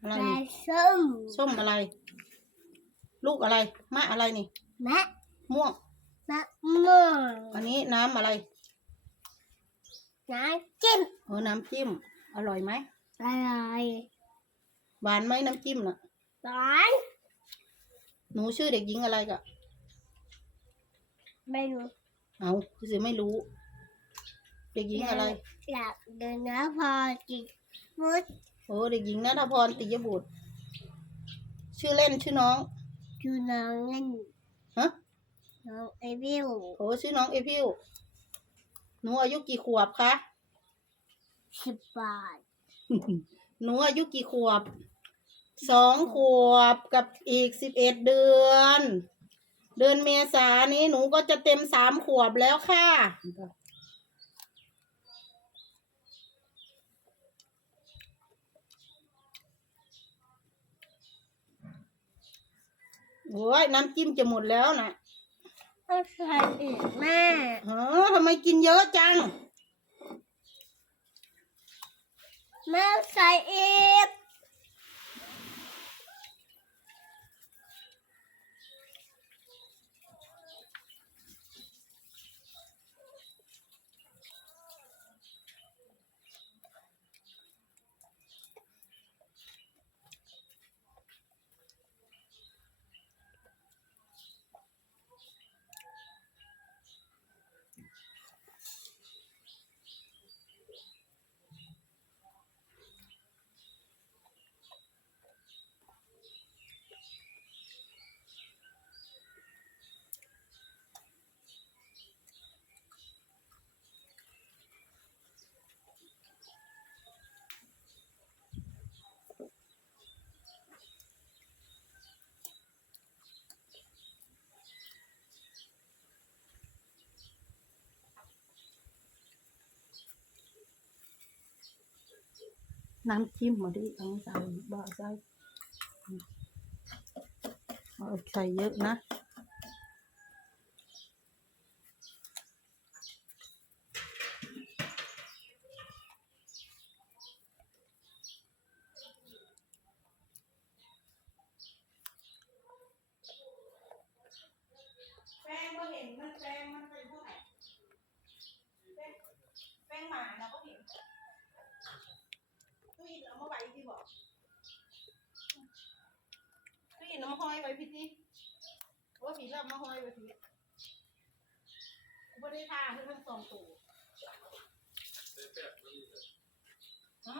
อะไรแม่นี่ ส้มส้มอะไร ลูกอะไร มะอะไรนี่แม่ม่วง มะม่วงอันนี้น้ำอะไรน้ำจิ้มเออน้ำจิ้ม อร่อยไหมอะไรหวานไหมน้ำจิ้มน่ะ หวานหนูชื่อเด็กหญิงอะไรกะไม่รู้เอาสิไม่รู้ เด็กหญิงอะไร อยากเดินนะพอจิตมุด โอ้เด็กหญิงนัทพรติยบุตร ชื่อเล่นชื่อน้องจูน้องเล่นฮะน้องไอวิวโอ้ชื่อน้องเอพิวหนูอายุกี่ขวบคะสิบบาทหนูอายุกี่ขวบสองขวบกับอีกสิบเอ็ดเดือน เดือนเมษานี้หนูก็จะเต็มสามขวบแล้วค่ะ โอ้ยน้ำจิ้มจะหมดแล้วนะต้องใส่อีกแม่เออทำไมกินเยอะจัง แม่ใส่อีก น้ำจิ้มมาดิเอาใส่บ่อใส่เอาใส่เยอะนะ แป้งก็เห็นมันแป้งมันเป็นเท่าไหร่แป้งแป้งหมาเราก็เห็นตู้ยินเอามาไว้ที่บอกตู้ ยินเอามาห้อยไว้พี่ที่ว่าผีเริ่มมาห้อยไว้พี่ไม่ได้ทาให้ทั้งสองตัวฮะ